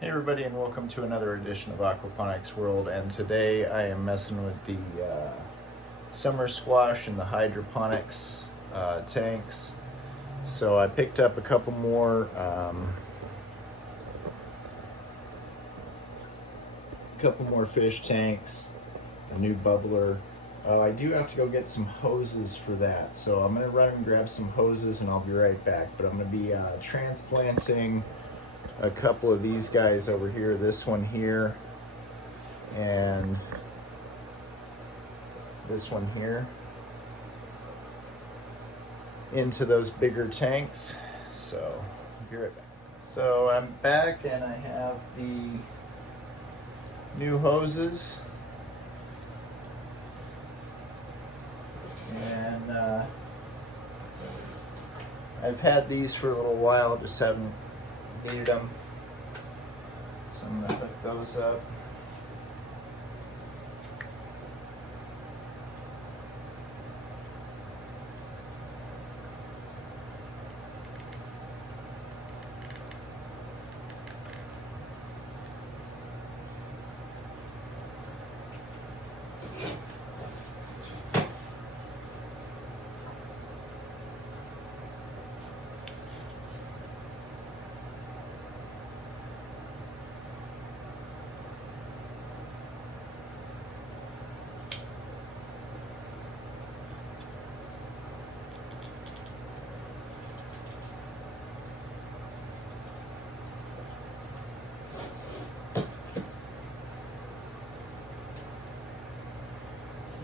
Hey everybody, and welcome to another edition of Aquaponics World. And today I am messing with the summer squash and the hydroponics tanks. So I picked up a couple more fish tanks, a new bubbler. I do have to go get some hoses for that, so I'm gonna run and grab some hoses and I'll be right back. But I'm gonna be transplanting a couple of these guys over here, this one here and this one here, into those bigger tanks. So I'll be right back. So I'm back and I have the new hoses, and I've had these for a little while, just haven't needed them, so I'm going to hook those up.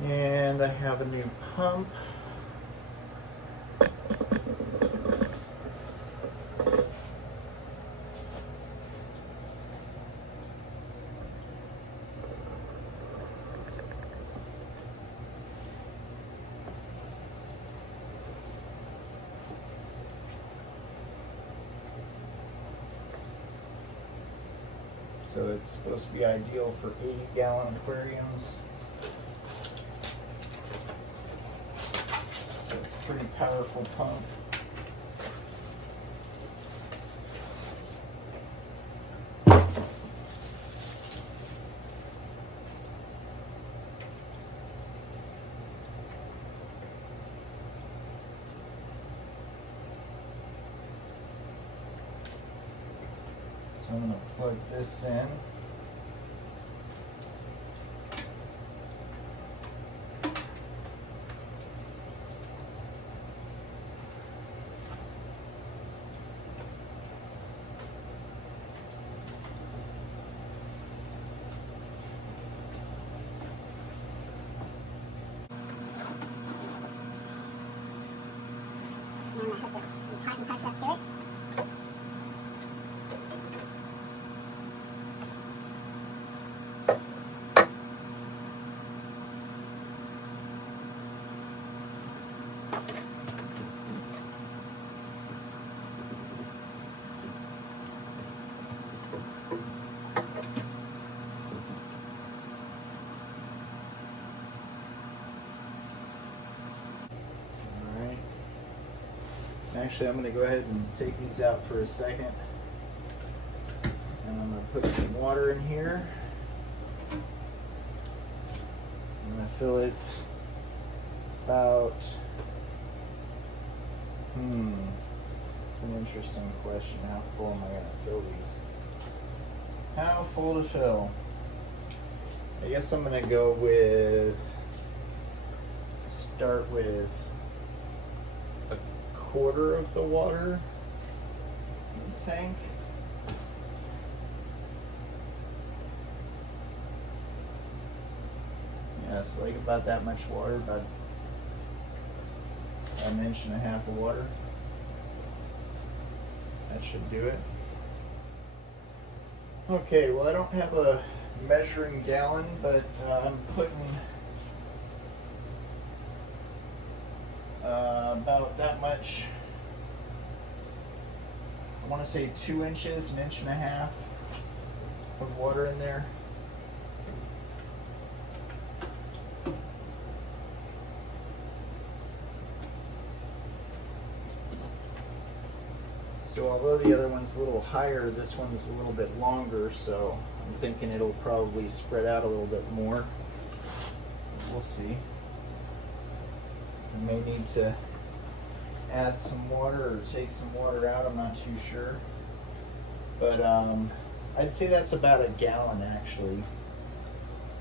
And I have a new pump. So it's supposed to be ideal for 80-gallon aquariums. So it's a pretty powerful pump. So I'm going to plug this in. And I'm going to hook these hardy parts up to it. Alright. Actually, I'm going to go ahead and take these out for a second. And I'm going to put some water in here. I'm going to fill it about, it's an interesting question. How full am I going to fill these? How full to fill? I guess I'm going to go with, start with a quarter of the water in the tank. Yeah, it's like about that much water, about an inch and a half of water. That should do it. Okay, well, I don't have a measuring gallon, but I'm putting about that much. I want to say 2 inches, an inch and a half of water in there. So although the other one's a little higher, this one's a little bit longer, so I'm thinking it'll probably spread out a little bit more. We'll see. We may need to add some water or take some water out, I'm not too sure. But I'd say that's about a gallon actually.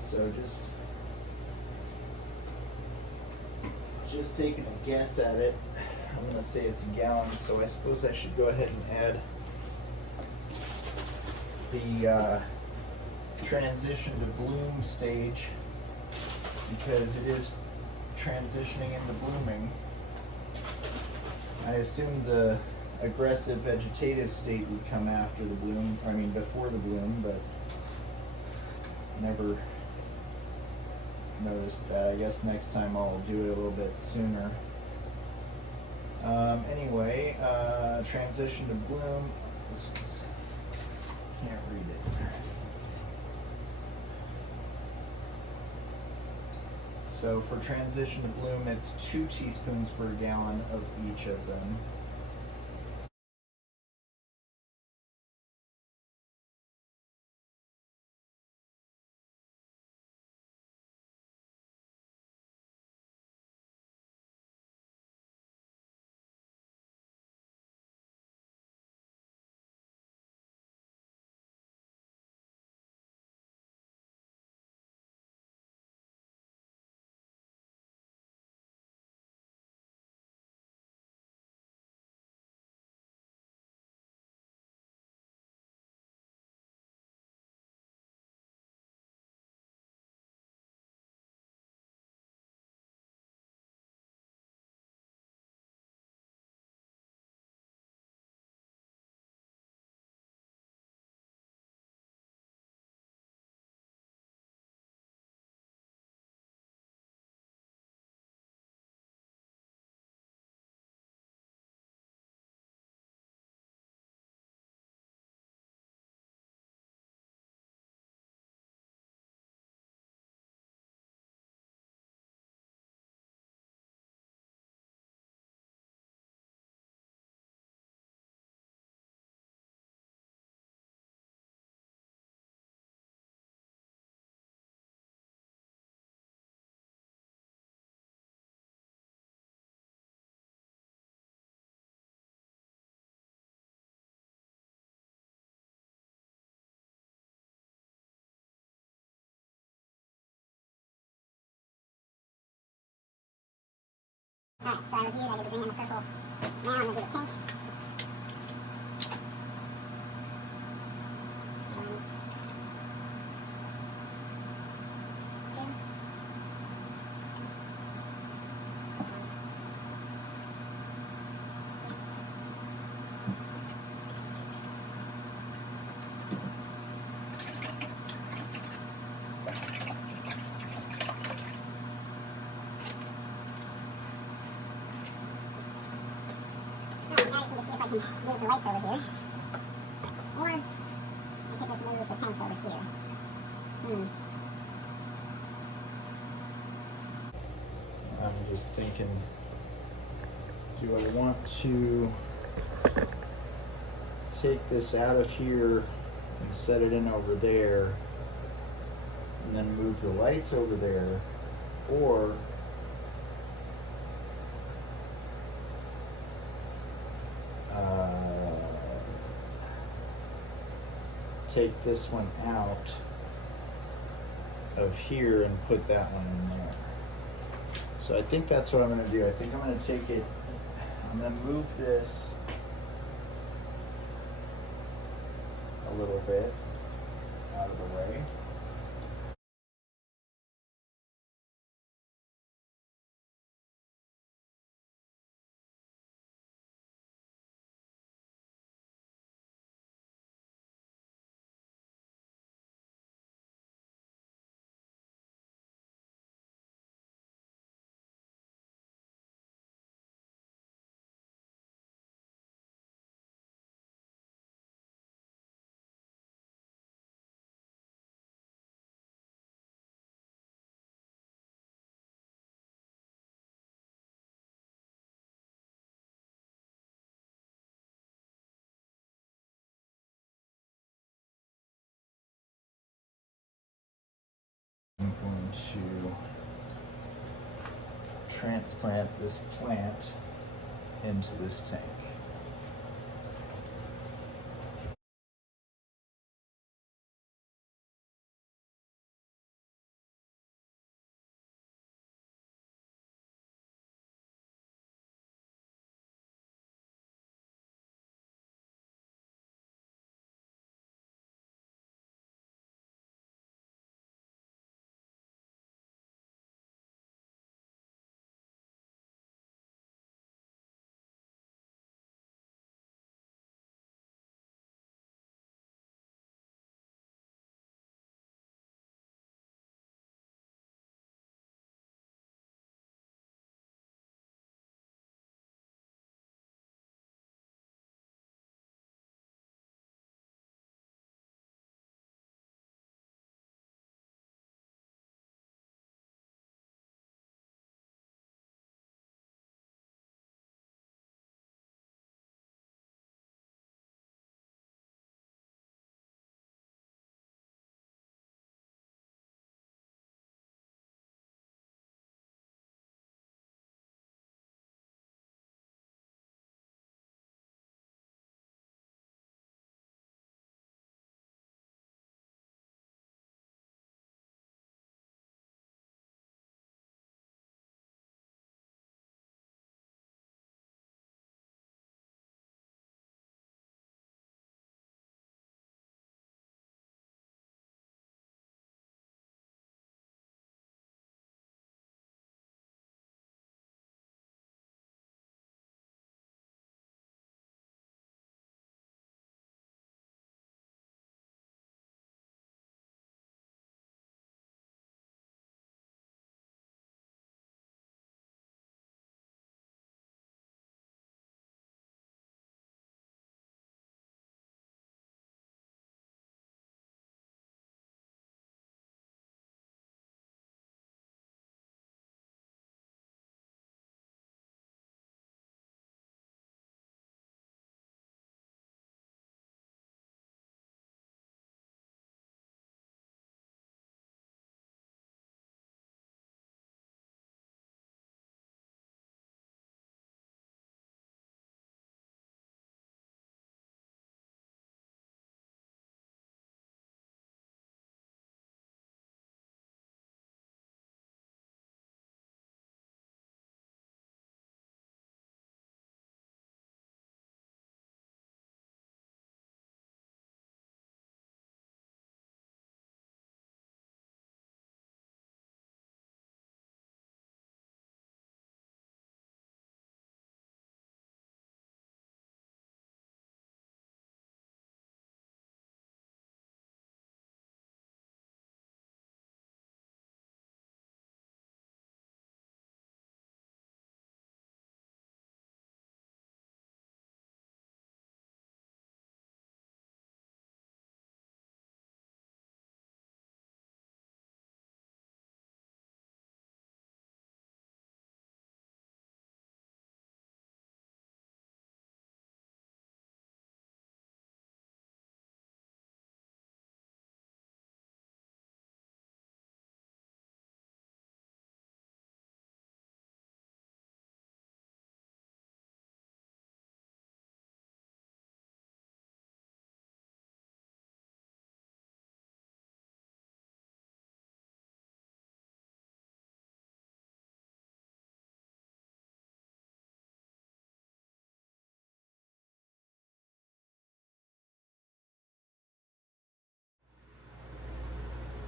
So just taking a guess at it, I'm gonna say it's a gallon, so I suppose I should go ahead and add the transition to bloom stage, because it is transitioning into blooming. I assume the aggressive vegetative state would come after the bloom, I mean before the bloom, but never noticed that. I guess next time I'll do it a little bit sooner. Anyway, transition to bloom. This one's, can't read it. So for transition to bloom, it's 2 teaspoons per gallon of each of them. Alright, so I reviewed, I did the green and the purple. Now I'm going to do the pink. One, two. Alright, now I just need to see if I can move the lights over here. Or I could just move the tanks over here. I'm just thinking, do I want to take this out of here and set it in over there and then move the lights over there, or take this one out of here and put that one in there. So I think that's what I'm going to do. I think I'm going to take it, I'm going to move this a little bit out of the way. I'm going to transplant this plant into this tank.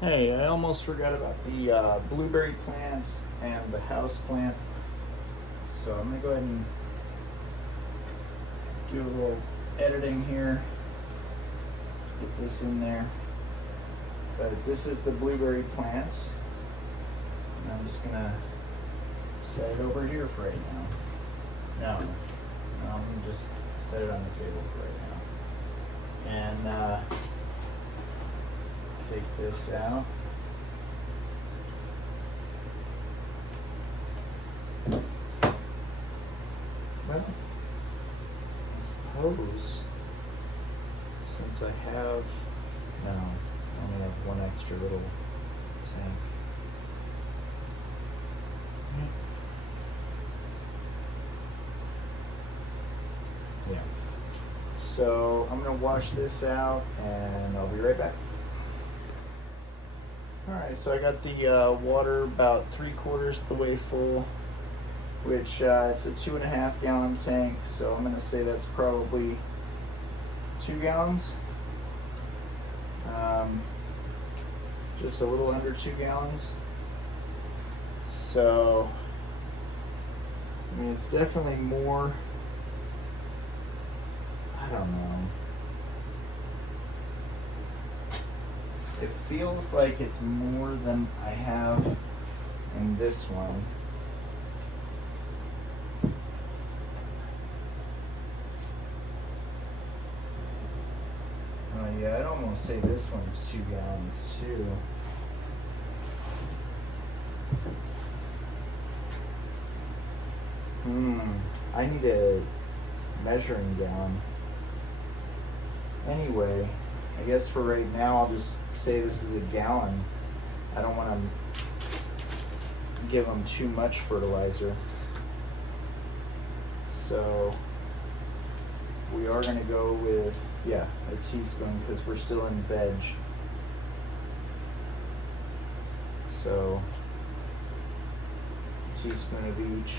Hey, I almost forgot about the blueberry plant and the house plant. So I'm gonna go ahead and do a little editing here. Get this in there. But this is the blueberry plant. And I'm just gonna set it over here for right now. No, I'm gonna just set it on the table for right now. And take this out. Well, I suppose since I have, no, I only have one extra little tank. So I'm gonna wash this out and I'll be right back. Alright, so I got the water about 3/4 the way full, which it's a 2.5 gallon tank, so I'm gonna say that's probably 2 gallons. Just a little under 2 gallons. So, I mean, it's definitely more, I don't know. It feels like it's more than I have in this one. Oh yeah, I'd almost say this one's 2 gallons too. I need a measuring gallon. Anyway, I guess for right now I'll just say this is a gallon. I don't want to give them too much fertilizer. So we are going to go with, yeah, a teaspoon because we're still in veg. So a teaspoon of each.